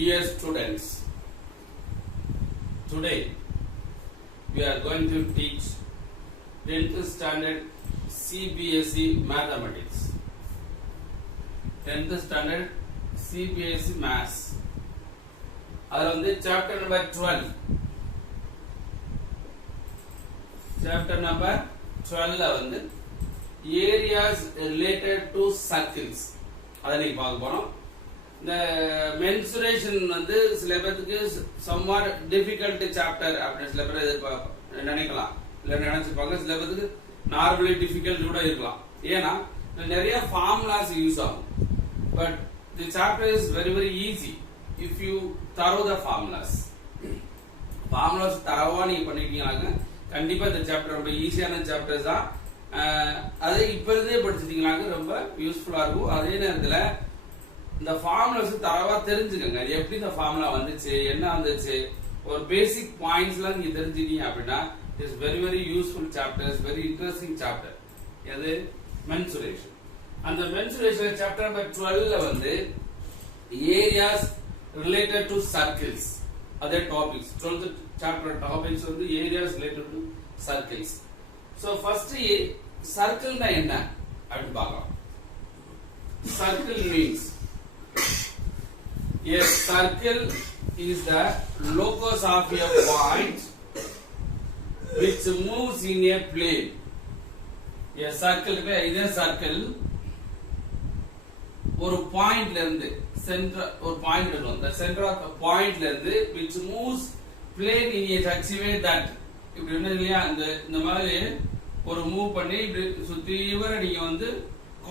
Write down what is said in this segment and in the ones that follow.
Dear students, today we are going to teach 10th standard CBSE mathematics. 10th standard CBSE maths. அதில் வந்து chapter number 12. Chapter number 12 வந்து areas related to circles. அதை நீங்க பார்க்க போறோம். இந்த mensuration வந்து சில பேருக்கு somewhat difficult chapter அப்படின்னு சில பேர் நினைக்கலாம். இல்ல நினைச்சுப்பாங்க. சில பேருக்கு நார்மலி difficult கூட இருக்கலாம். ஏன்னா நிறைய ஃபார்முலாஸ் யூஸ் ஆகும். But the chapter is very easy if you thorough the formulas. Formulas தரவா நீங்க பண்ணிட்டீங்கனாக்க கண்டிப்பா இந்த சாப்டர் ரொம்ப ஈஸியான சாப்டர்ஸ் தான். அதை இப்போதே படிச்சிட்டீங்கனாக்க ரொம்ப யூஸ்ஃபுல்லா இருக்கும். அதே நேரத்துல இந்த ஃபார்முலாஸ் தரவா தெரிஞ்சுக்கங்க. எப்படி இந்த ஃபார்முலா வந்துச்சு, என்ன வந்துச்சு, ஒரு பேசிக் பாயிண்ட்ஸ்லாம் நீங்க தெரிஞ்சுட்டீங்க அப்படின்னா it's very useful chapters, very interesting chapter. எது? மென்சுரேஷன். அந்த மென்சுரேஷன் சாப்டர் நம்பர் 12ல வந்து ஏரியாஸ் ரிலேட்டட் டு சர்க்கிள்ஸ் அதே டாபிக்ஸ். 12th சாப்டர் டாபிக்ஸ் வந்து areas related to circles. So first சர்க்கிள்னா என்ன அப்படி பார்க்கலாம். Circle means a circle is the locus of a point which moves in a plane. A circle is a circle ஒரு பாயிண்ட்ல இருந்து centre ஒரு point இருக்கும். the center of the பாயிண்ட்ல இருந்து which moves plane in a such way that இப்படி என்ன இல்லையா இந்த மாதிரி ஒரு மூவ் பண்ணி இப்படி சுத்தி வர நீங்க வந்து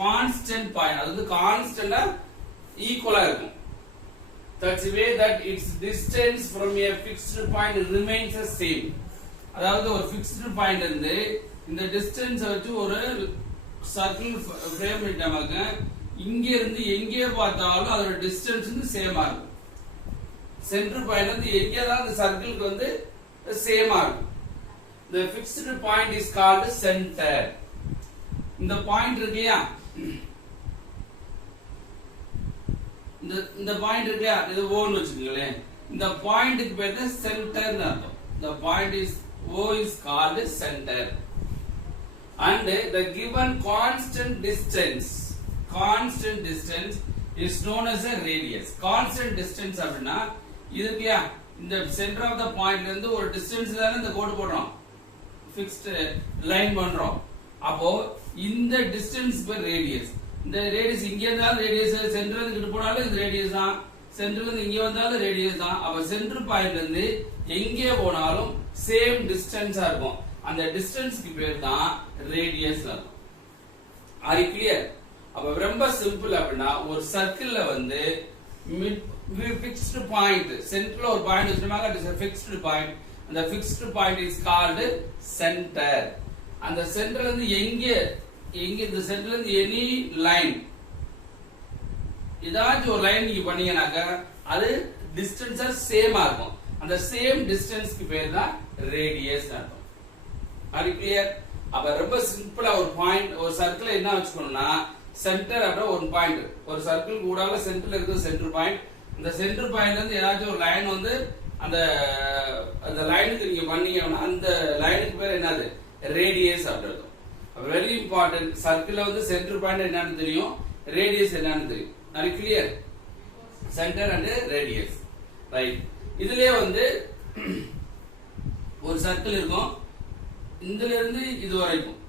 கான்ஸ்டன்ட் பாயிண்ட், அதாவது கான்ஸ்டன்டா ஈக்குவலா இருக்கும். such way that its distance from a fixed point remains the same. அதாவது ஒரு fixed point இருந்து இந்த டிஸ்டன்ஸ் வச்சு ஒரு சர்க்கிள் ஃப்ரேம் பண்ணிட்டாங்க. இங்க இருந்து எங்கே பார்த்தாலும் அதோட டிஸ்டன்ஸ் வந்து சேமா இருக்கும். சென்டர் பாயிண்ட் வந்து எங்கே தான் அந்த சர்க்கிளுக்கு வந்து சேமா இருக்கும். the fixed point is called center. இந்த பாயிண்ட் இருக்குயா, இந்த பாயிண்ட் இருக்குயா, இது ஓன்னு வச்சுக்கோங்களேன். இந்த பாயிண்ட்க்கு பேர் தான் சென்டர்னு அர்த்தம். the point is O is called center and the given constant distance is known as a radius. constant distance அப்படினா இதுக்குயா இந்த சென்டர் ஆஃப் த பாயிண்ட்ல இருந்து ஒரு டிஸ்டன்ஸ் தானே இந்த கோடு போடுறோம், ஃபிக்ஸ்ட் லைன் பண்றோம். அப்போ இந்த டிஸ்டன்ஸ் பேர் ரேடியஸ். இந்த ரேடியஸ் இங்க இருந்தாலும் ரேடியஸ், சென்டர்ல இருந்து போனாலும் இது ரேடியஸ் தான், சென்டர்ல இருந்து இங்க வந்தாலும் ரேடியஸ் தான். அப்ப சென்டர் பாயிண்ட்ல இருந்து எங்கே போனாலும் சேம் டிஸ்டன்ஸா இருக்கும். அந்த டிஸ்டன்ஸ்க்கு பேர் தான் ரேடியஸ் அர்த்தம். R clear? அப்ப ரொம்ப சிம்பிள் அப்படின்னா ஒரு சர்க்கிள்ல வந்து ஃபிக்ஸ்டு பாயிண்ட், சென்டர்ல ஒரு பாயிண்ட் வச்சிருக்காங்க, it is a fixed point. அந்த fixed point is called center. அந்த சென்டர்ல இருந்து எங்க இந்த சென்டர்ல இருந்து எனி லைன், ஏதாச்சும் ஒரு லைன் நீங்க பண்ணீங்கன்னாக்க அது டிஸ்டன்ஸா சேமா இருக்கும். அந்த சேம் டிஸ்டன்ஸ்க்கு பேர் தான் ரேடியஸ் அர்த்தம். அது கிளியர்? அப்ப ரொம்ப சிம்பிளா ஒரு பாயிண்ட், ஒரு சர்க்கிள் என்ன வச்சுக்கணும்னா சென்டர் அப்படின்னா ஒரு பாயிண்ட், ஒரு சர்க்கிள் கூடால சென்டர்ல இருக்கிற சென்டர் பாயிண்ட். இந்த சென்டர் பாயிண்ட்ல இருந்து ஏதாச்சும் ஒரு லைன் வந்து அந்த லைனுக்கு நீங்க பண்ணீங்கன்னா அந்த லைனுக்கு பேர் என்னது? ரேடியஸ் அப்படின்னு. Very important. சர்க்கிள்ல வந்து சென்டர் பாயிண்ட் என்னன்னு தெரியும், ரேடியஸ் என்னன்னு தெரியும். அது clear? Centre and radius, right. இதுலயே வந்து ஒரு சர்க்கிள் இருக்கும், இதுல இருந்து இது வரைக்கும்,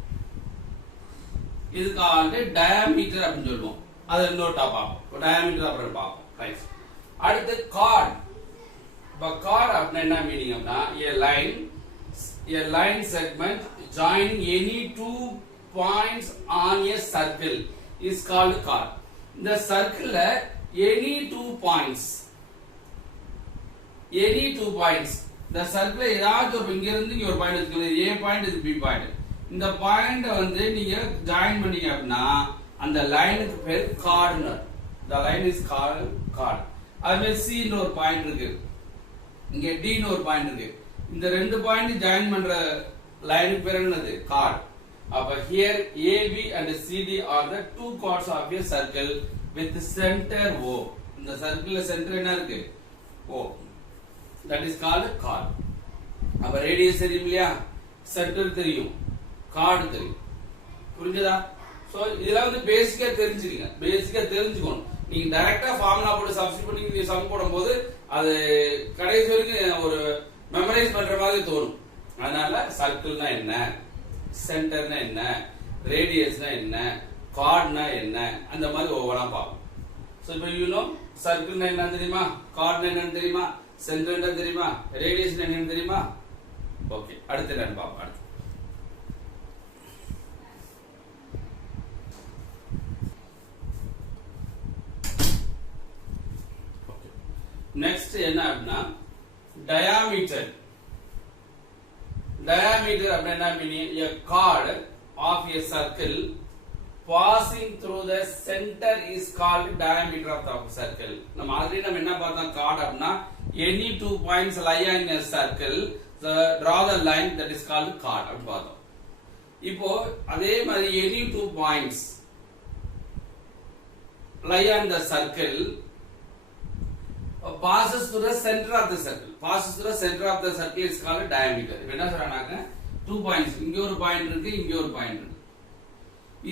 இதுக்கு வந்து டயாமீட்டர் அப்படின்னு சொல்லுவோம். அது இன்னொரு டாப் டயாமீட்டர் அப்புறம் பார்ப்போம், ரைட். அடுத்து கார்ட். இப்ப கார்ட் அப்படின்னா என்ன மீனிங் அப்படின்னா a line segment joining any two points on a circle is called chord. இந்த சர்க்கிள்ல any two points இந்த சர்க்கிள்ல ஏதாச்சும் இங்க இருந்து இங்க ஒரு பாயிண்ட் வச்சுக்கோங்க, A பாயிண்ட், இது B பாயிண்ட். இந்த பாயிண்ட வந்து நீங்க ஜாயின் பண்ணீங்க அப்படின்னா அந்த லைனுக்கு பேர் கார்டுன்னு. the line is called chord. அதுவே C ன்னு ஒரு பாயிண்ட் இருக்கு, இங்க D ன்னு ஒரு பாயிண்ட் இருக்கு. இந்த ரெண்டு பாயிண்ட் ஜாயின் பண்ற லைனுக்கு பேர் என்னது? கார்ட். அப்ப here AB and CD are the two chords of a circle with center O. இந்த சர்க்கிள்ல சென்டர் என்ன இருக்கு? O. That is called chord. அப்ப ரேடியஸ் தெரியும் இல்லையா, சென்டர் தெரியும், கார்டு தெரியும். புரிஞ்சதா? சோ இதெல்லாம் வந்து பேசிக்கா தெரிஞ்சுக்கங்க, பேசிக்கா தெரிஞ்சுக்கணும். நீங்க டைரக்டா ஃபார்முலா போட்டு சப்ஸ்டிட்யூட் பண்ணி நீங்க சம் போடும்போது அது கடைசி வரைக்கும் ஒரு மெமரைஸ் பண்ற மாதிரி தோணும். அதனால சர்க்கிள்னா என்ன, சென்டர்னா என்ன, ரேடியஸ்னா என்ன, கார்டுனா என்ன, அந்த மாதிரி ஒவ்வொன்றா பார்ப்போம். சோ இப்போ யூ நோ சர்க்கிள்னா என்னன்னு தெரியுமா, கார்டுனா என்னன்னு தெரியுமா, சென்டர் என்ன தெரியுமா, ரேடியஸ் என்னன்னு தெரியுமா? ஓகே, அடுத்து என்னன்னு பார்ப்போம். அடுத்து நெக்ஸ்ட் என்ன அப்படின்னா டயாமீட்டர். டயாமீட்டர் அப்படின்னா meaning a chord of a circle passing through the center is called diameter of the circle. நம்ம ஆல்ரெடி நம்ம என்ன பார்த்தோம், chord அப்படின்னா any two points lie in a circle, draw the line, that is called chord அப்படி பார்த்தோம். இப்போ அதே மாதிரி any two points lie on the circle passes through the center of the circle. Passes through the center of the circle is called diameter. இப்ப என்ன சொல்றாங்க, 2 points, இங்க ஒரு பாயிண்ட் இருக்கு, இங்க ஒரு பாயிண்ட் இருக்கு.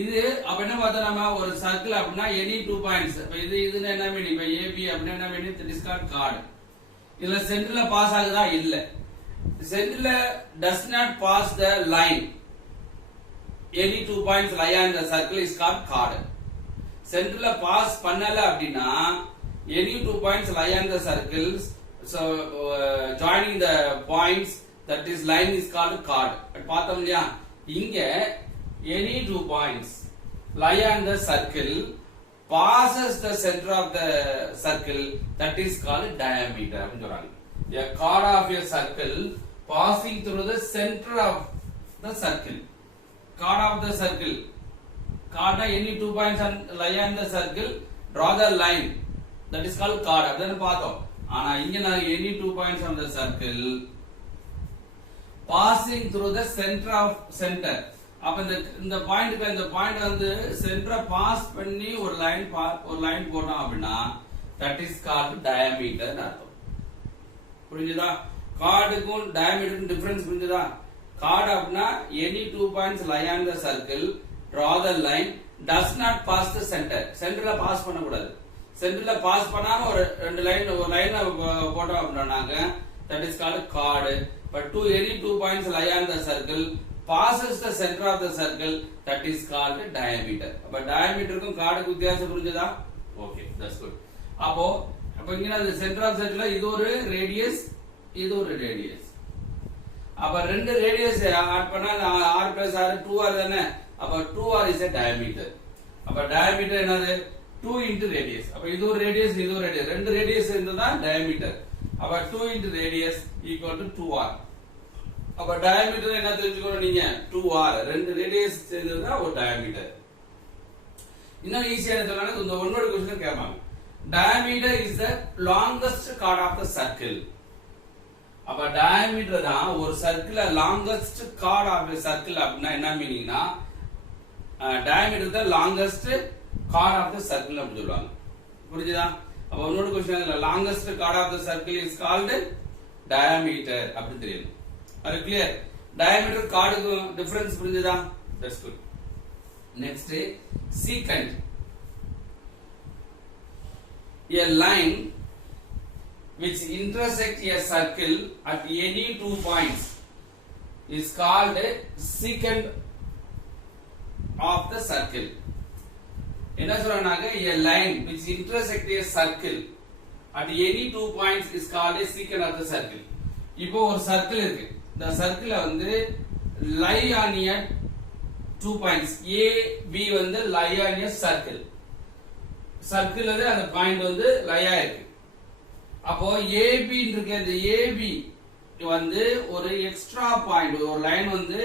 இது அப்ப என்ன பார்த்தா நம்ம ஒரு சர்க்கிள் அப்படின்னா any 2 points. இப்ப இதுன்னு என்ன மீனிங், இப்ப AB அப்படின்னா என்ன meaning, that is called chord. இதுல சென்டர்ல பாஸ் ஆகுதா, இல்ல. சென்டர்ல does not pass the line. Any 2 points lie on the circle is called chord. சென்டர்ல பாஸ் பண்ணல அப்படின்னா any 2 points lie on the circles, so joining the points, that is line is called chord. பார்த்தோம் இல்லையா, இங்க any 2 points lie on the circle passes the center of the circle, that is called diameter அப்படி சொல்றாங்க. A chord of a circle passing through the center of the circle. Chord of the circle, chord any 2 points lie on the circle, draw the line, that is called chord. அதன பார்த்தோம். ஆனா இங்க நான் any 2 points on the circle passing through the center of center. அப்ப இந்த பாயிண்ட்க்கு இந்த point வந்து சென்டரை பாஸ் பண்ணி ஒரு லைன் போட்டோம் அப்படின்னா that is called diameter ன்னு அர்த்தம். புரிஞ்சுதா? கார்டுக்கும் டயாமீட்டருக்கும் டிஃபரன்ஸ் புரிஞ்சுதா? கார்டு அப்படின்னா any 2 points lie on the circle, draw the line, does not pass the center. சென்டர்ல பாஸ் பண்ண கூடாது. சென்டர்ல பாஸ் பண்ணாம ஒரு லைன் போட்டோம் அப்படின்னாங்க that is called chord. But any 2 points lie on the circle passes the center of the circle, that is called diameter. அப்ப diameterக்கும் chordக்கு வித்தியாசம் புரிஞ்சதா? Okay, that's good. அப்போ இங்க அந்த சென்டர் ஆஃப் சர்க்கிள்ல இது ஒரு ரேடியஸ், இது ஒரு ரேடியஸ். அப்ப ரெண்டு ரேடியஸ் ஆட் பண்ணா r plus r 2r தானே. அப்ப 2r is a diameter. அப்ப diameter என்னது, 2 into radius. அப்ப இது ஒரு ரேடியஸ், இது ஒரு ரேடியஸ், ரெண்டு ரேடியஸ் இருந்தா diameter. அப்ப 2 into radius equal to 2r. அப்ப diameter என்ன தெரிஞ்சுக்கணும் நீங்க, 2r. ரெண்டு ரேடியஸ் சேர்ந்ததுன்னா ஒரு diameter. இன்னும் ஈஸியா சொல்லலாம், இந்த ஒன்னோட क्वेश्चन கேட்பாங்க. Diameter is the longest chord of the circle. அப்ப diameter தான் ஒரு சர்க்கிள்ல longest chord of a circle அப்படினா என்ன மீனிங்னா diameter the longest chord of the circle அப்படி சொல்வாங்க. புரியுதா? அப்ப இன்னொரு क्वेश्चन இல்ல, longest chord of the circle is called diameter அப்படி தெரியும். அது clear? diameter chordக்கு டிஃபரன்ஸ் புரியுதா? that's good. next secant. A line which intersects a circle at any 2 points is called secant of the circle. என்ன சொல்றாங்க, a line which intersects a circle at any 2 points is called a secant of the circle. இப்போ ஒரு circle இருக்கு, இந்த சர்க்கிள்ல வந்து lie on a 2 points a b வந்து lie on a circle. Circle அந்த point வந்து லையா இருக்கு. அப்போ AB இருக்கு, அந்த AB வந்து ஒரு எக்ஸ்ட்ரா பாயிண்ட், ஒரு லைன் வந்து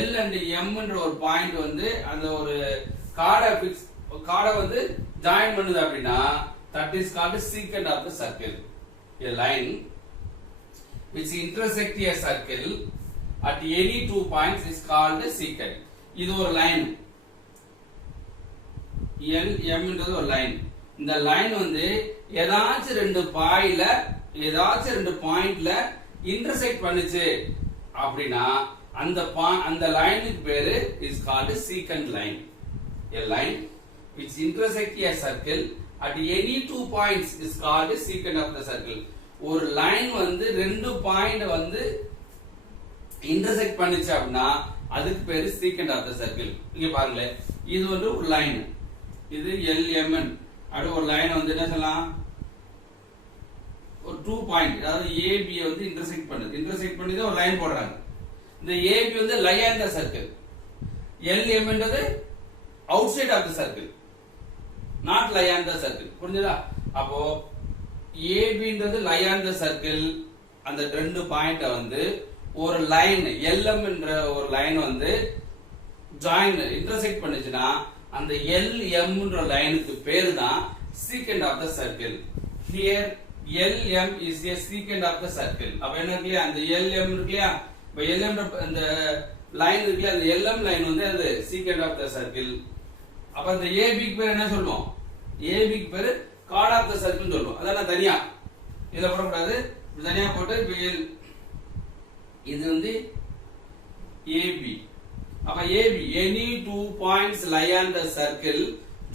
L and M என்ற ஒரு பாயிண்ட் வந்து அந்த ஒரு கார்டை வந்து ஜாயின் பண்ணுது அப்படின்னா that is called secant of the circle. A line which intersects a circle at any 2 points is called secant. இது ஒரு லைன் L M ன்றது ஒரு லைன். இந்த லைன் வந்து ஏதாச்சும் ரெண்டு பாயில ஏதாச்சும் ரெண்டு பாயிண்ட்ல இன்டர்செக்ட் பண்ணுச்சு அப்படின்னா அந்த லைனுக்கு பேரு is called secant line. A line which intersect a circle at any two points is called secant of the circle. ஒரு லைன் வந்து ரெண்டு பாயிண்ட் வந்து இன்டர்செக்ட் பண்ணுச்சு அப்படின்னா அதுக்கு பேரு secant of the circle. இங்க பாருங்க, இது வந்து ஒரு லைன், இது LMN. அடுத்து ஒரு லைன் வந்து என்ன சொல்லலாம், ஒரு 2 பாயிண்ட், அதாவது AB வந்து இன்டர்செக்ட் பண்ணி தான் ஒரு லைன் போடுறாங்க. இந்த AB வந்து lie on the circle, LM என்றது outside of the circle, not lie on the circle. புரிஞ்சதா? அப்போ AB என்றது lie on the circle, அந்த ரெண்டு பாயிண்ட வந்து ஒரு லைன் LM என்ற ஒரு லைன் வந்து ஜாயின் இன்டர்செக்ட் பண்ணுச்சுன்னா அந்த LM என்ற லைனுக்கு பேரு தான் secant of the circle. Here LM is a secant of the circle. அப்ப என்ன இருக்கு, அந்த LM இருக்குயா, இப்ப LM அந்த லைன் இருக்குல, அந்த LM லைன் வந்து அந்த secant of the circle. அப்ப அந்த AB க்கு பேர் என்ன சொல்லுவோம், AB க்கு பேர் chord of the circle சொல்லுவோம். அதான் தனியா இத போடக்கூடாது, தனியா போட்டு இது வந்து AB. அப்ப AB, any two points lie on the circle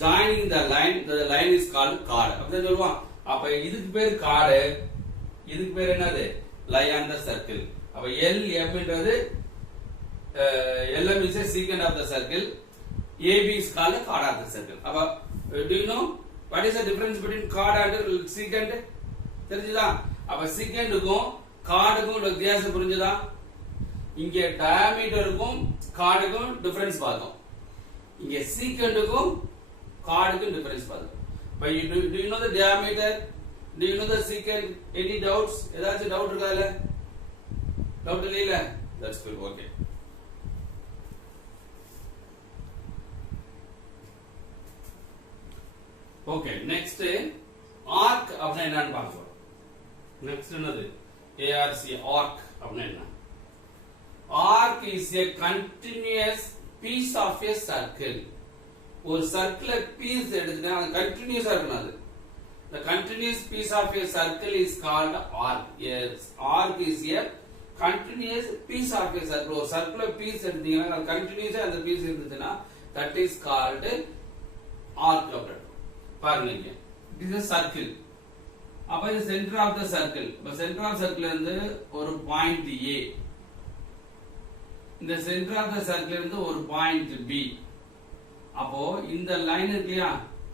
joining the line is called chord. அப்படி சொல்லுவான். அப்ப இதுக்கு பேர் chord, இதுக்கு பேர் என்னது, lie on the circle. அப்ப LM என்றது LM is a secant of the circle, AB is called chord of the circle. அப்ப do you know what is the difference between chord and secant? தெரிஞ்சுதா? அப்ப secantக்கும் chordக்கும் வித்தியாசம் புரிஞ்சுதா? இங்க டயாமீட்டருக்கும் chordக்கும் டிஃபரன்ஸ் பார்த்தோம், இங்க secantக்கும் chordக்கும் டிஃபரன்ஸ் பார்த்தோம். But do you know the diameter? Do you know the secant? Any doubts? ஏதாச்சும் டவுட் இருக்கா? இல்ல டவுட் இல்ல? That's good. Okay. Okay, next arc அப்படினா என்னன்னு பார்ப்போம். Next என்னது, ARC, arc அப்படினா என்ன? Arc is a continuous piece of a circle. ஒரு சர்க்கிள் பீஸ் எடுத்துட்டா அது கண்டினியூஸா இருக்கணும். அது the continuous piece of a circle is called arc. Yes, arc is a continuous piece of a circle. ஒரு சர்க்கிள் பீஸ் எடுத்தீங்கன்னா அது கண்டினியூஸா அந்த பீஸ் இருந்துச்சுன்னா that is called arc. பாருங்க, இங்க it is a circle. அப்ப இது சென்டர் ஆஃப் த சர்க்கிள். இப்ப சென்டர் ஆஃப் சர்க்கிள் இருந்து ஒரு பாயிண்ட் A, இந்த சென்டர் ஆஃப் த சர்க்கிள் இருந்து ஒரு பாயிண்ட் B. அப்போ இந்த லைன் இருக்குயா,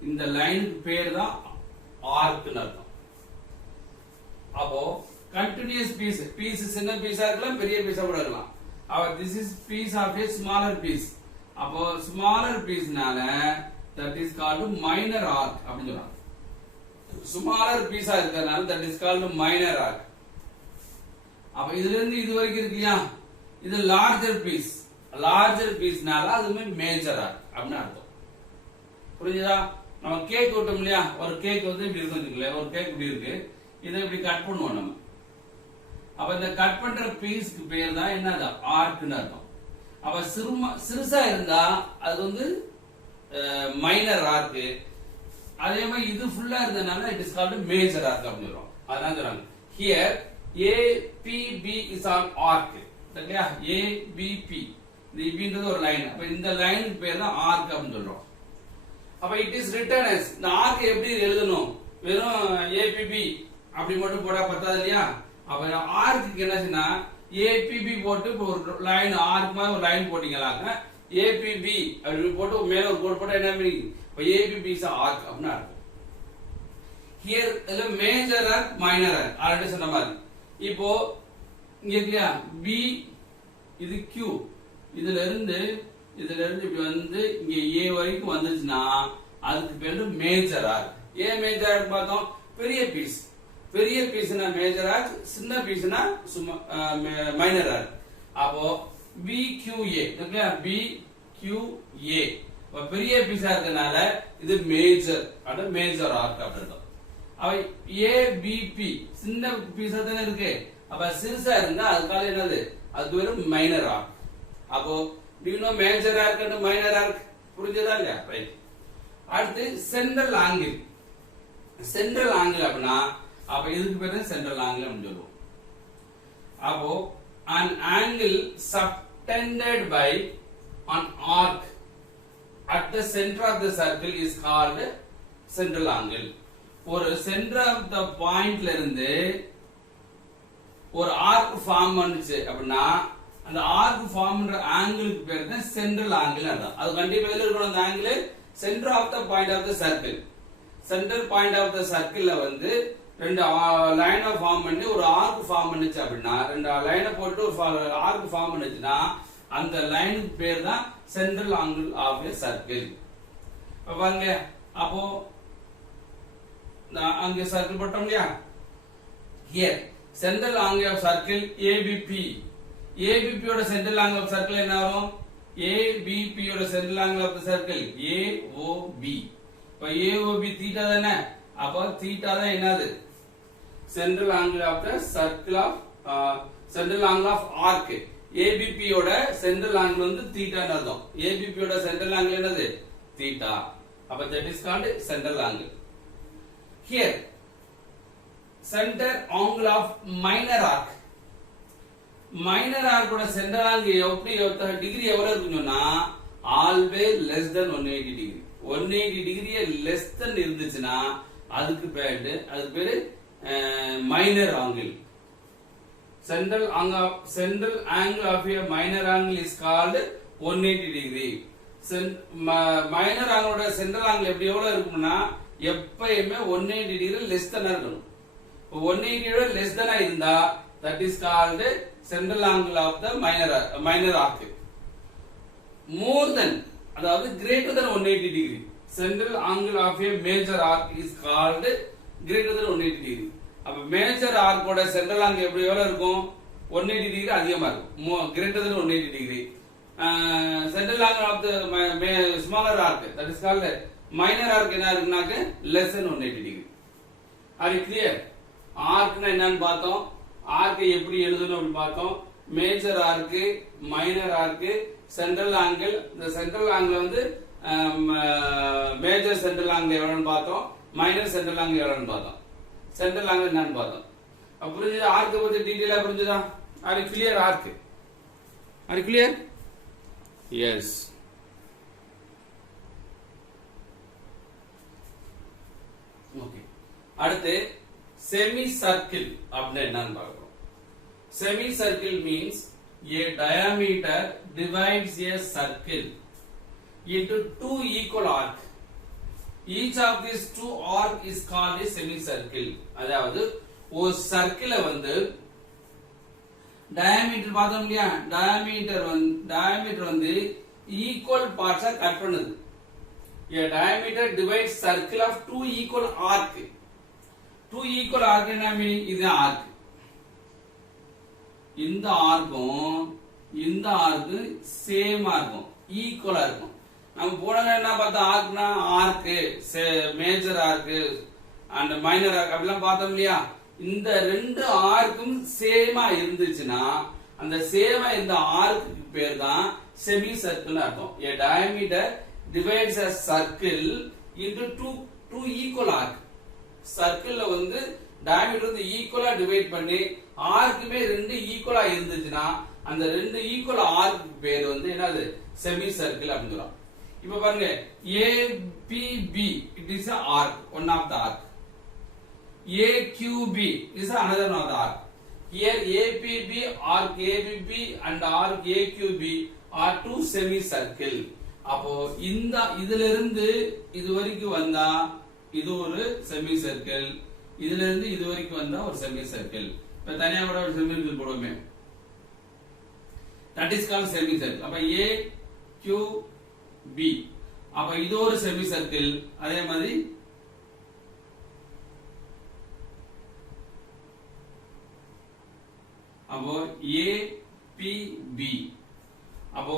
இந்த லைனுக்கு பேர் தான் ஆர்க்னு அர்த்தம். அப்போ கண்டினியூஸ் பீஸ் சின்ன பீஸா இருக்கலாம், பெரிய பீஸா கூட இருக்கலாம். அப்ப this is piece of a smaller piece. அப்போ smaller pieceனால that is called minor arc அப்படி சொல்றாங்க. smaller பீஸா இருக்கறனால that is called minor arc. அப்ப இதுல இருந்து இது வரைக்கும் இருக்குயா, இது larger பீஸ்னால அதுமே மேஜர் ஆர்க் அப்படின்னு அர்த்தம். புரியுதா? நம்ம கேக் வெட்டோம் இல்லையா, ஒரு கேக் வந்து இப்படி இருக்குங்களே, ஒரு கேக் இப்படி இருக்கு, இதை இப்படி கட் பண்ணுவோம் நம்ம. அப்ப இந்த கட் பண்ற பீஸ்க்கு பேர் தான் என்னது, ஆர்க்னு அர்த்தம். அப்ப சிறுசா இருந்தா அது வந்து மைனர் ஆர்க், அதே மாதிரி இது ஃபுல்லா இருந்தனால it is called major arc அப்படின்னு சொல்றோம். அதான் சொல்றாங்க here APB is an arc. சரியா? ABP, இது இப்படின்றது ஒரு லைன். அப்ப இந்த லைனுக்கு பேர் தான் ஆர்க் அப்படின்னு சொல்றோம். அப்ப இட் இஸ் ரிட்டன் as, இந்த ஆர்க் எப்படி எழுதணும், வெறும் APB அப்படி மட்டும் போட்டா பத்தாது இல்லையா? அப்ப ஆர்க்கு என்ன செய்யனா, APB போட்டு ஒரு லைன் ஆர்க் மாதிரி ஒரு லைன் போட்டீங்களாக்க APB அப்படி போட்டு மேல ஒரு கோடு போட்டா என்ன மீனிங், இப்ப APB is ஆர்க் அப்படின்னு அர்த்தம். ஹியர் இதுல major arc, minor arc already சொன்ன மாதிரி. இப்போ இங்க இல்லையா, B இது Q, இதுல இருந்து இப்படி வந்து இங்க A வரைக்கும் வந்துச்சுன்னா அதுக்கு பேரு மேஜர் ஆர்க். ஏன் மேஜர் ஆர்க் பார்த்தோம், பெரிய பீஸ்னா மேஜர் ஆர்க், சின்ன பீஸ்னா மைனர் ஆர்க். அப்போ BQA இல்லையா, BQA பெரிய பீஸா இருக்கனால இது மேஜர் ஆர்க் அப்படின்னு. அப்ப ABP சின்ன பீஸா தானே இருக்கு, அப்ப சிறுசா இருந்தா அதுக்காக என்னது, அது பேரு மைனர் ஆர்க். அப்போ do you know major arc and minor arc? புரிஞ்சதா இல்லையா? ரைட். அடுத்து சென்ட்ரல் ஆங்கிள் அப்படின்னா அப்ப இதுக்கு பேரு சென்ட்ரல் ஆங்கிள் அப்படின்னு சொல்லுவோம். அப்போ an angle subtended by an arc at the center of the circle is called central angle. ஒரு center of the pointல இருந்து ஒரு ஆர்க் ஃபார்ம் பண்ணுச்சு அப்படின்னா அந்த ஆர்க் ஃபார்ம் பண்ற ஆங்கிளுக்கு பேர் தான் சென்ட்ரல் ஆங்கிள். அதான் அது கண்டிப்பா எதுல இருக்கணும் அந்த angle centre of the point of the circle. Centre point of the சர்க்கிள்ல வந்து ரெண்டு லைனை ஃபார்ம் பண்ணி ஒரு ஆர்க் ஃபார்ம் பண்ணுச்சு அப்படின்னா ரெண்டு லைனை போட்டு ஒரு ஆர்க் ஃபார்ம் பண்ணுச்சுன்னா அந்த லைனுக்கு பேர் தான் central angle of a circle. பாருங்க அப்போ அங்க சர்க்கிள் போட்டோம் இல்லையா. here central angle of circle ABP. ABP ஓட central angle of circle என்ன வரும்? ABP ஓட central angle of the circle AOB. இப்ப AOB தீட்டா தானே, அப்ப தீட்டா தான் என்னது? central angle of the circle of central angle of arc. ABP ஓட central angle வந்து தீட்டான்னு அர்த்தம். ABP ஓட central angle என்னது? தீட்டா. அப்ப that is called central angle. Here center angle of minor arc. minor arc ஓட center angle எப்படி degree எவ்வளவு இருக்குன்னா always less than 180 degree. 180 degree less than இருந்துச்சுன்னா அதுக்கு பேரு minor angle. central angle of a minor angle is called 180 degree. minor angle ஓட central angle எப்படி எவ்வளவு இருக்கும்னா எப்பயுமே 180 degree less than இருக்கணும். 180 விட less than இருந்தா that is called central angle of the minor arc. more than அதாவது greater than 180 degree central angle of a major arc is called greater than 180 degree. அப்ப major arc ஓட central angle எப்படி எவ்வளவு இருக்கும்? 180 degree அதிகமா இருக்கும், greater than 180 degree. central angle of the smaller arc that is called minor arc என்ன இருக்குனாக்க less than 180 degree. are you clear? ஆர்க்னா என்னன்னு பார்த்தோம், ஆர்க்கை எப்படி எழுதணும் அப்படின்னு பார்த்தோம். Major arc, minor arc, central angle. இந்த சென்ட்ரல் ஆங்கிள் வந்து மேஜர் சென்ட்ரல் ஆங்கிள் எவ்வளவுன்னு பார்த்தோம், மைனர் சென்ட்ரல் ஆங்கிள் எவ்வளவுன்னு பார்த்தோம், சென்ட்ரல் ஆங்கிள் என்னன்னு பார்த்தோம். புரிஞ்சுதா? ஆர்க்கை பத்தி டீடைலா புரிஞ்சுதா? Are you clear? Arc are you clear? Yes. Okay, அடுத்து semicircle அப்படினா என்னன்னு பார்க்கிறோம். semicircle means a diameter divides a circle into two equal arc. each of these two arc is called a semicircle. அதாவது ஒரு சர்க்கிளை வந்து டயாமீட்டர் பார்த்தோம் இல்லையா, diameter வந்து ஈக்குவல் பார்ட்ஸா கட் பண்ணுது. a diameter divides circle of two equal arc. two equal arc என்ன meaning? இது arc, இந்த ஆர்க்கும் இந்த ஆர்க்கு சேமா இருக்கும், ஈக்குவலா இருக்கும். நம்ம போனங்க என்ன பார்த்தோம்? ஆர்க்னா arc, major arc and minor arc அப்படிலாம் பார்த்தோம் இல்லையா. இந்த ரெண்டு ஆர்க்கும் சேமா இருந்துச்சுன்னா அந்த சேமா இந்த ஆர்க்கு பேர் தான் செமி சர்க்கிள் அர்த்தம். a diameter divides a circle into two equal arc. சர்க்கிள்ல வந்து டயாமீட்டர் வந்து ஈக்குவலா டிவைட் பண்ணி ஆர்க்குமே ரெண்டு ஈக்குவலா இருந்துச்சுன்னா அந்த ரெண்டு ஈக்குவல் ஆர்க்கு பேர் வந்து என்னது? செமி சர்க்கிள் அப்படின்னு சொல்றோம். இப்ப பாருங்க, APB it is a arc, one of the arc. AQB is another one of the arc. Here APB, arc ABB and arc AQB are two semicircle. அப்போ இந்த இதுல இருந்து இது வரைக்கும் வந்தா இது ஒரு செமி சர்க்கிள், இதுல இருந்து இது வரைக்கும் வந்தா ஒரு செமி சர்க்கிள். இப்ப தனியா கூட ஒரு செமி சர்க்கிள் போடுவோமே, that is called semi circle. அப்ப AQB, அப்ப இது ஒரு செமி சர்க்கிள். அதே மாதிரி அப்போ APB, அப்போ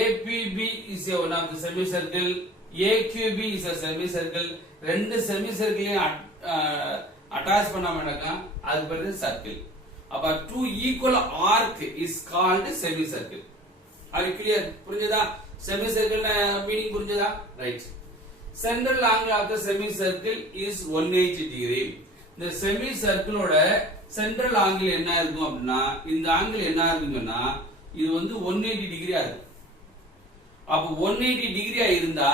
APB is one of the semicircle, AQB is a semicircle. ரெண்டு செமிசர்க்கிளையும் அட்டாச் பண்ணாமனாக்கா அது பேரு சர்க்கிள். அப்ப two equal arc is called semicircle. are you clear? புரிஞ்சதா? semicircle மீனிங் புரிஞ்சதா? Right. central angle of the semicircle is 180 degree. இந்த semi சர்க்கிளோட central angle என்ன இருக்கும் அப்படின்னா இந்த ஆங்கிள் என்ன இருக்குங்கன்னா இது வந்து 180 டிகிரியா இருக்கும். அப்ப 180 டிகிரியா இருந்தா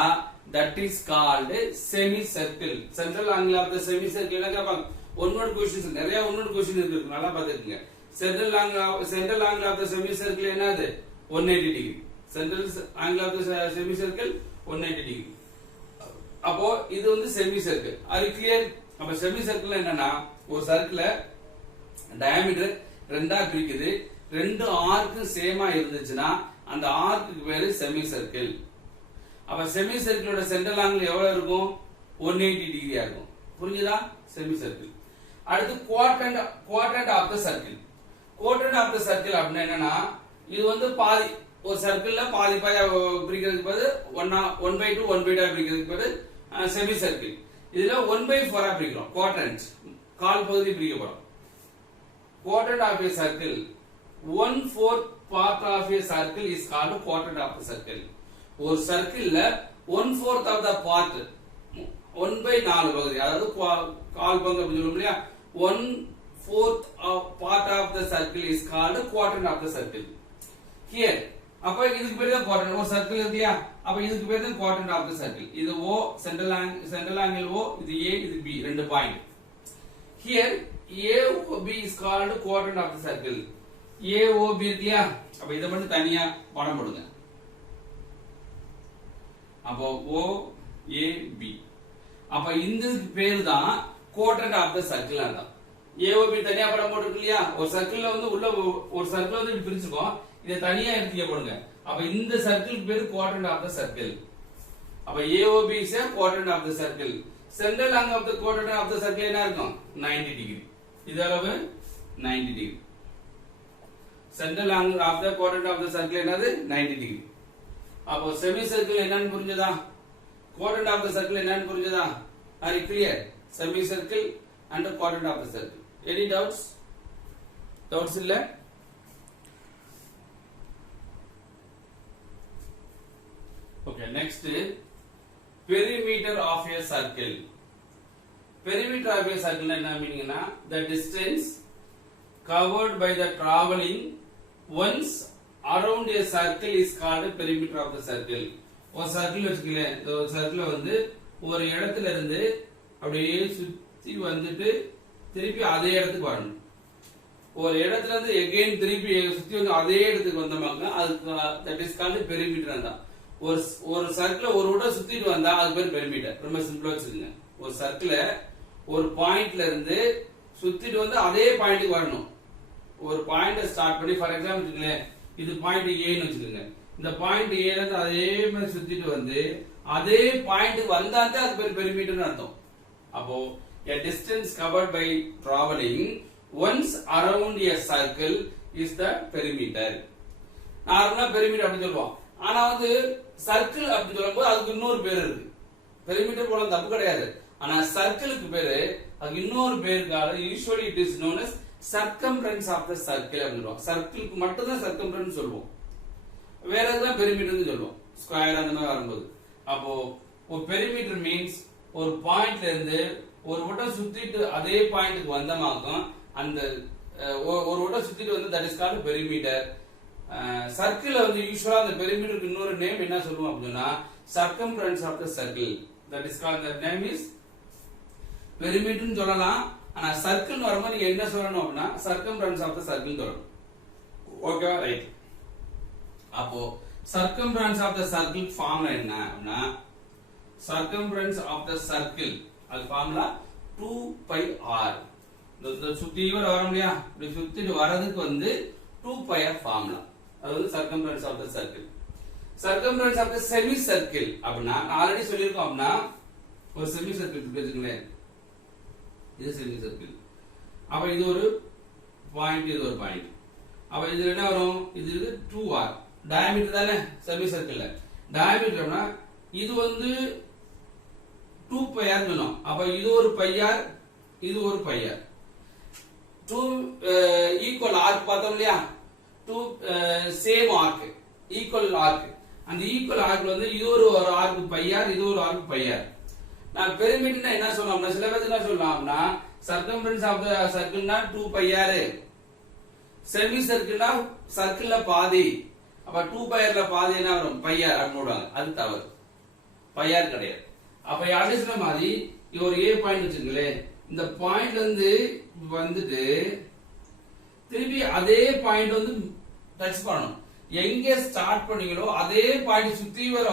that is called semi circle. Central angle of the semi circle என்ன கேட்பாங்க. ஒன்னோட क्वेश्चंस நிறைய ஒன்னோட क्वेश्चन இருக்கு, நல்லா பாத்துக்கங்க. Central angle of the semi circle என்னது 180 degree. Central angle of the semi circle 180 degree. அப்போ இது வந்து செமி சர்க்கிள். அது கிளியர். அப்ப செமி சர்க்கிள் என்னன்னா ஒரு சர்க்கிள டயாமீட்டர் ரெண்டா பிரிக்குது, ரெண்டு ஆர்க்கும் சேமா இருந்துச்சுன்னா அந்த ஆர்க்கு பேரு செமி சர்க்கிள். அப்ப செமி சர்க்கிளோட சென்ட்ரல் ஆங்கிள் எவ்வளவு இருக்கும் 180 டிகிரியா இருக்கும். புரிஞ்சுதா? Semicircle. அடுத்து quadrant of the circle. Quadrant of the circle அப்படின்னா என்னன்னா இது வந்து பாதி ஒரு சர்க்கிள்ல பாதி பாதியா பிரிக்கிறதுக்கு பதில் 1/2 1/2 பிரிக்கிறதுக்கு பதில் செமி சர்க்கிள். இதுல 1/4 பிரிக்கிறோம். குவாட்ரண்ட் கால் பகுதி பிரிக்க போறோம். Quadrant of a circle 1/4 part of a circle is called quadrant of the circle. ஒரு சர்க்கிள்ல 1/4 of the part 1/4 பகுதி, அதாவது கால் பங்கு அப்படி சொல்லுவோம் இல்லையா, 1/4 part of the circle is called quadrant of the circle. Here அப்ப இதுக்கு பேர் தான் குவாட்ரண்ட். ஒரு சர்க்கிள் இருக்கு இல்லையா, அப்ப இதுக்கு பேர் தான் குவாட்ரண்ட் ஆஃப் த சர்க்கிள். இது O சென்ட்ரல் ஆங்கிள் O, இது A, இது B, ரெண்டு point. Here AOB is called quadrant of the circle. AOB இருக்கு இல்லையா, அப்ப இத மட்டும் தனியா படம் போடுங்க. அப்போ OAB. அப்ப இதுக்கு பேர் தான் குவாட்ரண்ட் ஆஃப் த சர்க்கிள். அதான் AOB தனியா படம் போட்டுருக்கு இல்லையா. ஒரு சர்க்கிள்ல வந்து உள்ள ஒரு சர்க்கிள் வந்து இப்படி பிரிச்சுக்கோம், இதை தனியா எடுத்து போடுங்க. அப்ப இந்த சர்க்கிளுக்கு பேரு குவாட்ரண்ட் ஆஃப் த சர்க்கிள். அப்ப AOB is a quadrant of the circle. Central angle of the quadrant of the circle என்ன இருக்கும் 90 டிகிரி. இது அளவு 90 degree. Central angle of the quadrant of the circle என்னது 90 டிகிரி. அப்போ செமி சர்க்கிள் என்னன்னு புரிஞ்சதா, quadrant of the circle என்னன்னு புரிஞ்சதா? Are you clear? Semi circle and the quadrant of the circle. Any doubts? Doubts இல்ல? Okay, next perimeter of a circle. Perimeter of a circle என்ன மீனிங்னா the distance covered by the traveling once around a circle is called perimeter of the circle. ஒரு circle வச்சுக்கல, இந்த சர்க்கிளை வந்து ஒரு இடத்துல இருந்து அப்படியே சுத்தி வந்துட்டு திருப்பி அதே இடத்துக்கு வரணும். ஒரு இடத்துல இருந்து எகைன் திருப்பி சுத்தி வந்து அதே இடத்துக்கு வந்தோம்னா அதுக்கு that is called perimeter தான். ஒரு சர்க்கிளை ஒரு விட சுத்திட்டு வந்தா அது பேர் பெரிமீட்டர். ரொம்ப சிம்பிளா வச்சுக்கோங்க. ஒரு சர்க்கிளை ஒரு பாயிண்ட்ல இருந்து சுத்திட்டு வந்து அதே பாயிண்ட்டுக்கு வரணும். ஒரு பாயிண்ட ஸ்டார்ட் பண்ணி ஃபார் எக்ஸாம்பிள் வச்சுக்கோங்களேன், இது பாயிண்ட் ஏன்னு வச்சுக்கோங்க. இந்த பாயிண்ட் ஏல இருந்து அதே மாதிரி சுத்திட்டு வந்து அதே பாயிண்ட்டுக்கு வந்தா தான் அது பேர் பெரிமீட்டர்னு அர்த்தம். அப்போ a distance covered by traveling once around a circle is the perimeter. நார்மலா பெரிமீட்டர் அப்படி சொல்லுவோம். ஆனா வந்து சர்க்கிள் அப்படி சொல்லும்போது அதுக்கு இன்னொரு பேர் இருக்கு. பெரிமீட்டர் போல தப்பு கிடையாது, ஆனா சர்க்கிளுக்கு பேரு அதுக்கு இன்னொரு பேருக்காக usually it is known as circumference of the circle அப்படின்றோம். சர்க்கிளுக்கு மட்டும் தான் சர்க்கம்ஃபரன்ஸ் சொல்லுவோம், வேற எதுதான் பெரிமீட்டர்னு சொல்லுவோம் ஸ்கொயர் அந்த மாதிரி வரும்போது. அப்போ ஒரு பெரிமீட்டர் மீன்ஸ் ஒரு பாயிண்ட்ல இருந்து ஒரு வட்டம் சுத்திட்டு அதே பாயிண்ட்க்கு வந்தமாக்கும் அந்த ஒரு வட்டம் சுத்திட்டு வந்து that is called perimeter. Circle வந்து யூசுவலா அந்த பெரிமீட்டருக்கு இன்னொரு நேம் என்ன சொல்லுவோம் அப்படின்னா circumference of the circle. That is called the name is பெரிமீட்டர்னு சொல்லலாம். ஆனா சர்க்கிள் வரும்போது நீங்க என்ன சொல்லணும் அப்படின்னா சர்க்கம்ஃபரன்ஸ் ஆஃப் த சர்க்கிள் சொல்லணும். Okay right. அப்போ circumference of the circle formula என்ன அப்படின்னா சர்க்கம்ஃபரன்ஸ் ஆஃப் த சர்க்கிள் அது ஃபார்முலா 2πr. இந்த சுத்தி வர முடியா, இப்படி சுத்திட்டு வரதுக்கு வந்து 2πr ஃபார்முலா. அது வந்து circumference of the circle. Circumference of the semi circle அப்படின்னா ஆல்ரெடி சொல்லியிருக்கோம் அப்படின்னா ஒரு செமி சர்க்கிள் வச்சுக்கங்களேன், இது செமி சர்க்கிள். அப்ப இது ஒரு பாயிண்ட், இது ஒரு பாயிண்ட். அப்ப இது என்ன வரும், இது 2r டயாமீட்டர் தானே செமி சர்க்கிள்ல. டயாமீட்டர்னா இது வந்து 2πr சொன்னோம். அப்ப இது ஒரு πr, இது ஒரு πr. 2 ஈக்குவல் ஆர்க் பார்த்தோம் இல்லையா, 2 சேம் ஆர்க் ஈக்குவல் ஆர்க். அந்த ஈக்குவல் ஆர்க்ல வந்து இது ஒரு ஆர்க் πr, இது ஒரு ஆர்க் πr. நான் பெரிமீட்டர்னா என்ன சொல்லலாம்னா சில பேர் என்ன சொல்லலாம்னா சர்க்கம்ஃபரன்ஸ் ஆஃப் த சர்க்கிள்னா 2 பை ஆர். செமி சர்க்கிள்னா சர்க்கிள்ல பாதி. அப்ப 2 பை ஆர்ல பாதி என்ன வரும்? பை ஆர் அப்படின்னு போடுவாங்க. அது தவறு. பை ஆர் கிடையாது. அப்ப அடிஷன மாதிரி இது ஒரு ஏ பாயிண்ட் வச்சுங்களே. இந்த பாயிண்ட் வந்துட்டு திருப்பி அதே பாயிண்ட் டச் பண்ணணும். எங்க ஸ்டார்ட் பண்ணீங்களோ அதே பாயிண்ட் சுத்தி வர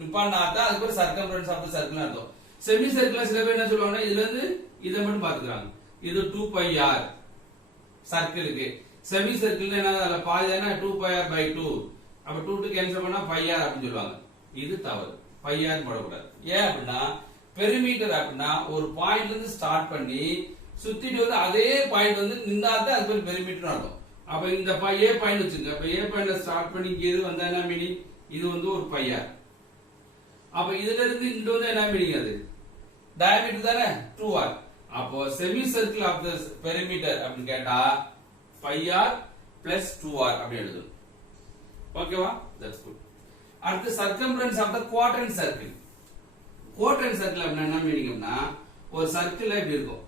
நிப்பாண்டா அதுக்கு பேர் சர்க்கம்ஃபரன்ஸ் ஆஃப் த சர்க்கிள் அர்த்தம். செமி சர்க்கிள் சில பேர் என்ன சொல்லுவாங்கன்னா இதுல இருந்து இதை மட்டும் பாத்துக்கிறாங்க. இது 2 பை ஆர் சர்க்கிளுக்கு. செமி சர்க்கிள் என்ன அதுல பாதி தானே 2 பை ஆர் பை 2. அப்ப 2 கேன்சல் பண்ணா பை ஆர் அப்படின்னு சொல்லுவாங்க. இது தவறு. பை ஆர் போடக்கூடாது. ஏன் அப்படின்னா பெரிமீட்டர் அப்படின்னா ஒரு பாயிண்ட்ல இருந்து ஸ்டார்ட் பண்ணி சுத்திட்டு அதே பாயிண்ட் நின்னாதான் அது பேர் பெரிமீட்டர் அர்த்தம். அப்ப இந்த ஏ பாயிண்ட் வச்சுங்க. அப்ப ஏ பாயிண்ட்ல ஸ்டார்ட் பண்ணி இது வந்தா என்ன மீனிங்? இது ஒரு பை ஆர். அப்ப இதுல இருந்து இங்க என்ன மீனிங்? அது டயாமீட்டர் தானே 2 ஆர். அப்போ semi circle of the perimeter அப்படின்னு கேட்டா பை ஆர் பிளஸ் 2 ஆர் அப்படி எழுதணும். ஓகேவா? That's good. அடுத்து circumference of the quadrant circle. Quadrant circle அப்படின்னா என்ன மீனிங்னா ஒரு சர்க்கிள் இப்படி இருக்கும்.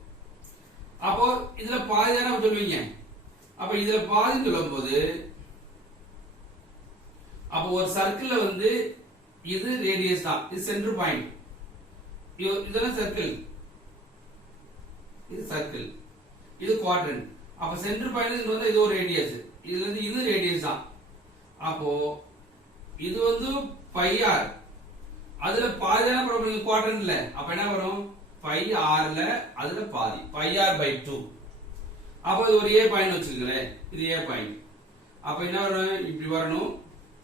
அப்போ இதுல பாதி தானே சொல்லுவீங்க. அப்ப இதுல பாதி சொல்லும்போது அப்போ ஒரு சர்க்கிள்ல இது ரேடியஸ் தான். இது சென்டர் பாயிண்ட். இதெல்லாம் சர்க்கிள். இது சர்க்கிள். இது குவாட்ரண்ட். அப்ப சென்டர் பாயிண்ட் இது ஒரு ரேடியஸ். இது ரேடியஸ் தான். அப்போ இது பை ஆர். அதுல பாதி தானே போடுறீங்க குவாட்ரண்ட்ல. அப்ப என்ன வரும்? பை ஆர்ல அதுல பாதி பை ஆர் பை 2. அப்ப இது ஒரு ஏ பாயிண்ட் வச்சுக்கிறேன். இது ஏ பாயிண்ட். அப்ப என்ன வரும்? இப்படி வரணும்,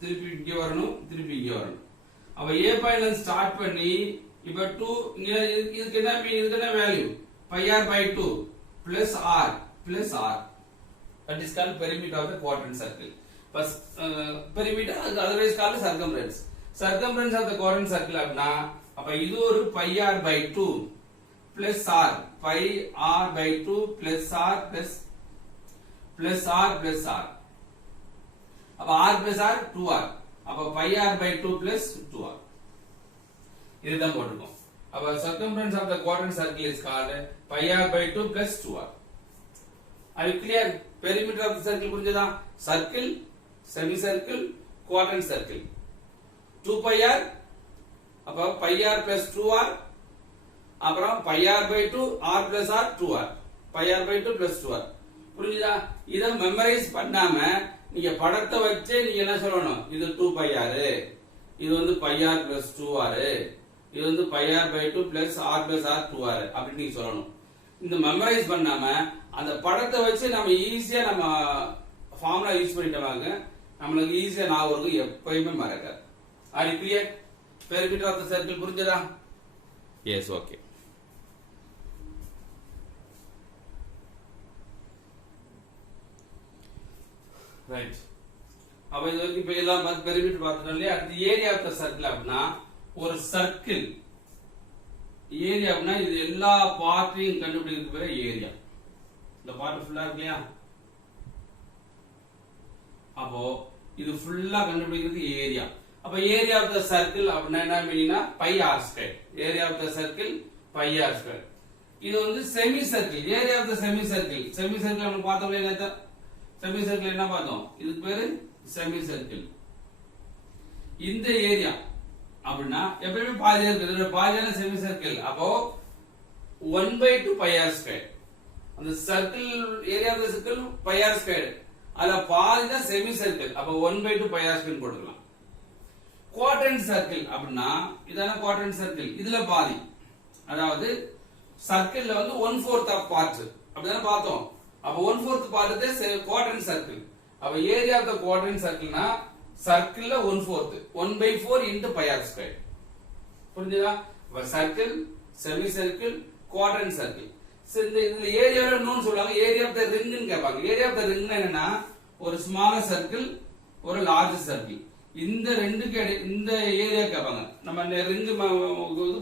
திருப்பி இங்க வரணும், திருப்பி இங்க வரணும். அப்ப ஏ பாயிண்ட்ல ஸ்டார்ட் பண்ணி இப்ப 2 இதுக்கு என்ன மீன்? இதுக்கு என்ன value? Pi r pi 2 plus r plus r. That is called perimeter of the quadrant circle. Perimeter otherwise called circumference. Circumference of the quadrant circle அப்படின்னா அப்ப இது ஒரு pi r pi 2 plus r. Pi r pi 2 plus r plus r plus r. அப்ப r plus r 2 r. அப்ப pi r pi 2 plus 2 r. இதுதான் போட்டுக்கோம். அப்ப circumference of the quadrant circle is called pi r pi 2 plus 2 r. Are you clear? Perimeter of the circle புரிஞ்சதா? Circle, semicircle, quadrant circle. 2 pi r அப்ப pi r plus 2 r அப்புறம் pi r by 2 r plus r 2 r. pi r by 2 plus 2 r. புரிஞ்சதா? இத memorise பண்ணாம நீங்க படத்தை வச்சே நீங்க என்ன சொல்லணும்? இது 2 pi r. இது pi r plus 2 r. இது pi r by 2 plus r plus r 2 r அப்படி நீங்க சொல்லணும். இந்த மெமரைஸ் பண்ணாம அந்த படத்தை வச்சு நம்ம ஈஸியா நம்ம ஃபார்முலா யூஸ் பண்ணிட்டோமாங்க நம்மளுக்கு ஈஸியா ஞாபகம் இருக்கும், எப்பயுமே மறக்காது. Are you clear? Perimeter of the circle புரிஞ்சதா? Yes, okay. ரைட். அப்ப இது வரைக்கும் இப்ப எல்லாம் பெரிமீட்டர் பார்த்துட்டோம் இல்லையா? அடுத்து ஏரியா ஆஃப் தி சர்க்கிள் அப்படின்னா ஒரு சர்க்கிள் ஏரியா அப்படின்னா இது எல்லா பார்ட்டையும் கண்டுபிடிக்கிறது பேர் ஏரியா. இந்த பார்ட் ஃபுல்லா இருக்கு இல்லையா? அப்போ இது ஃபுல்லா கண்டுபிடிக்கிறது ஏரியா. அப்ப ஏரியா ஆஃப் த சர்க்கிள் அப்படின்னா என்ன மீனிங்னா pi r square. Area of the circle pi r square. இது semi circle. Area of the semi circle. Semi circle நம்ம பார்த்தோம் இல்லையா? செமி சர்க்கிள் என்ன பார்த்தோம்? இதுக்கு பேரு செமி சர்க்கிள். இந்த ஏரியா அப்படின்னா எப்பயுமே பாதி இருக்குது. பாதியான செமி சர்க்கிள். அப்போ 1/2 பை ஆர் ஸ்கொயர். அந்த circle area of the circle pi r square. அதுல பாதி தான் செமி சர்க்கிள். அப்ப 1/2 பை ஆர் ஸ்கொயர் போட்டுக்கலாம். குவாட்ரண்ட் சர்க்கிள் அப்படின்னா இதான குவாட்ரண்ட் சர்க்கிள். இதுல பாதி, அதாவது சர்க்கிள்ல 1/4 ஆஃப் பார்ட் அப்படிதானே பார்த்தோம். அப்ப 1/4 பார்ட் தான் குவாட்ரண்ட் சர்க்கிள். அப்ப ஏரியா ஆஃப் தி குவாட்ரண்ட் சர்க்கிள்னா சர்க்கிள்ல 1/4 1/4 into pi r square. புரிஞ்சுதா? Circle, semi circle, quadrant circle. இந்த இதுல ஏரியாவோட இன்னொன்னு சொல்லுவாங்க, ஏரியா ஆஃப் தி ரிங்னு கேட்பாங்க. ஏரியா ஆஃப் தி ரிங் என்னன்னா ஒரு ஸ்மாலர் சர்க்கிள், ஒரு லார்ஜ் சர்க்கிள். இந்த ரெண்டுக்கு இந்த ஏரியா கேட்பாங்க. நம்ம ரிங் இது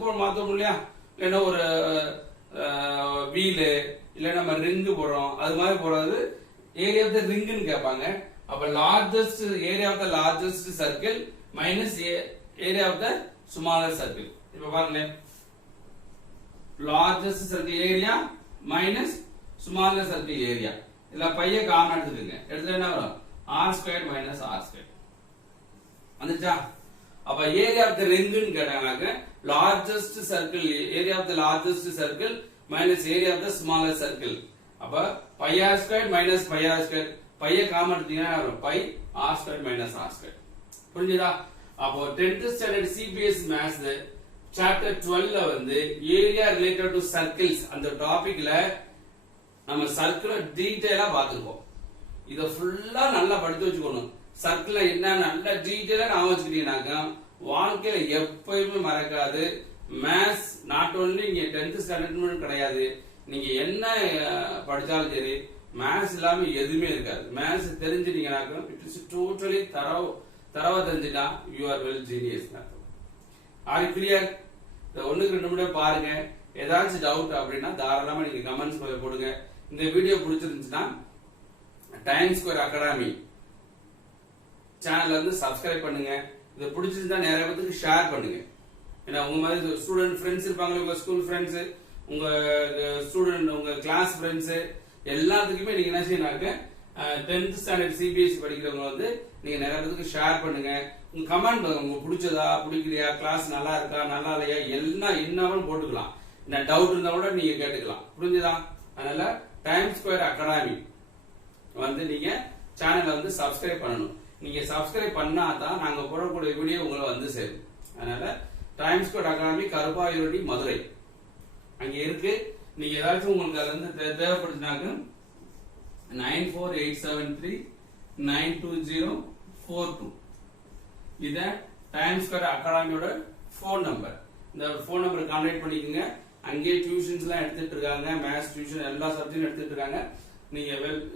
போட மாத்தோம் இல்லையா? இல்லைன்னா ஒரு வீலு இல்ல நம்ம ரிங் போடுறோம், அது மாதிரி போடுறது ஏரியா ஆஃப் தி ரிங்னு கேட்பாங்க. அப்ப largest area of the largest circle minus area of the smaller circle. இப்ப பாருங்க, largest circle area minus smaller circle area. இதுல பைய காமன் எடுத்துக்கங்க. எடுத்து என்ன வரும்? R square minus r square வந்துச்சா? அப்ப ஏரியா ஆஃப் த ரிங்னு கேட்டாங்க. Largest circle, area of the largest circle minus area of the smaller circle. அப்ப pi r square minus pi r square, பைய காமன் எடுத்தீங்கன்னா pi r square minus r square. புரிஞ்சுதா? அப்போ 10th standard CBSE maths chapter 12ல வந்து area related to circles அந்த டாபிக்ல நம்ம சர்க்கிளை டீடைலா பார்த்துருக்கோம். இத ஃபுல்லா நல்லா படித்து வச்சுக்கணும். சர்க்கிள் என்ன நல்லா டீடைலா நான் வச்சுக்கிட்டீங்கன்னாக்கா வாழ்க்கையில எப்பயுமே மறக்காது. மேத்ஸ் நாட் ஓன்லி இங்க 10th ஸ்டாண்டர்ட் கிடையாது, நீங்க என்ன படிச்சாலும் சரி மேத்ஸ் இல்லாம எதுவுமே இருக்காது. மேத்ஸ் தெரிஞ்சுட்டீங்கன்னாக்கா இட் இஸ் டோட்டலி தரவா தெரிஞ்சுட்டா you are well genius. Are clear? ஒண்ணுக்கு 2 நிமிடம் பாருங்க. ஏதாச்சும் டவுட் அப்படின்னா தாராளமா நீங்க கமெண்ட்ஸ் போடுங்க. இந்த வீடியோ பிடிச்சிருந்துச்சுன்னா டைம் ஸ்கொயர் அகாடமி சேனல்ல வந்து சப்ஸ்கிரைப் பண்ணுங்க. இது பிடிச்சிருந்தா நிறைய பேருக்கு ஷேர் பண்ணுங்க. ஏன்னா உங்க மாதிரி ஸ்டூடெண்ட் ஃப்ரெண்ட்ஸ் இருப்பாங்க, உங்க ஸ்கூல் ஃப்ரெண்ட்ஸ், உங்க ஸ்டூடெண்ட், உங்க கிளாஸ் ஃப்ரெண்ட்ஸ் எல்லாத்துக்குமே நீங்க என்ன செய்யணும்னாக்க 10th ஸ்டாண்டர்ட் சிபிஎஸ்சி படிக்கிறவங்க வந்து நீங்க நிறைய பேருக்கு ஷேர் பண்ணுங்க. உங்க கமெண்ட் பண்ணுங்க, உங்க பிடிச்சதா பிடிக்கலையா, கிளாஸ் நல்லா இருக்கா நல்லா இல்லையா எல்லாம் என்னன்னு போட்டுக்கலாம். என்ன டவுட் இருந்தா கூட நீங்க கேட்டுக்கலாம். புரிஞ்சுதா? அதனால டைம் ஸ்கொயர் அகாடமி வந்து நீங்க சேனலை வந்து சப்ஸ்கிரைப் பண்ணணும். நீங்க சப்ஸ்கிரைப் பண்ணாதான் நாங்க போடக்கூடிய வீடியோ உங்களை வந்து சேரும். அதனால time square academy Karuppayurani Madurai அங்க இருக்கு. நீங்க ஏதாச்சும் உங்களுக்கு அதுல இருந்து தேவைப்படுச்சுனாக்க 9487392042 இத டைம் ஸ்கொயர் அகாடமியோட போன் நம்பர். இந்த போன் நம்பர் கான்டாக்ட் பண்ணிக்கோங்க. அங்கே டியூஷன்ஸ் எல்லாம் எடுத்துட்டு இருக்காங்க, மேத்ஸ் டியூஷன் எல்லா சப்ஜெக்டும் எடுத்துட்டு இருக்காங்க. நீங்க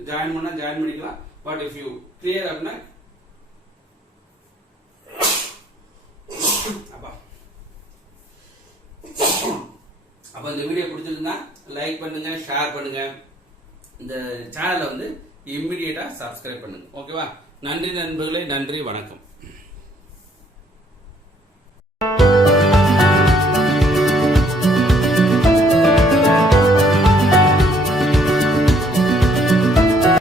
ஜாயின் பண்ணா ஜாயின் பண்ணிக்கலாம். பட் இஃப் யூ கிளியர் அப்படின்னா அப்ப இந்த வீடியோ பிடிச்சிருந்தா லைக் பண்ணுங்க, ஷேர் பண்ணுங்க. இந்த சேனலை வந்து இம்மிடியேட்டா சப்ஸ்கிரைப் பண்ணுங்க. ஓகேவா? நன்றி நண்பர்களே, நன்றி, வணக்கம்.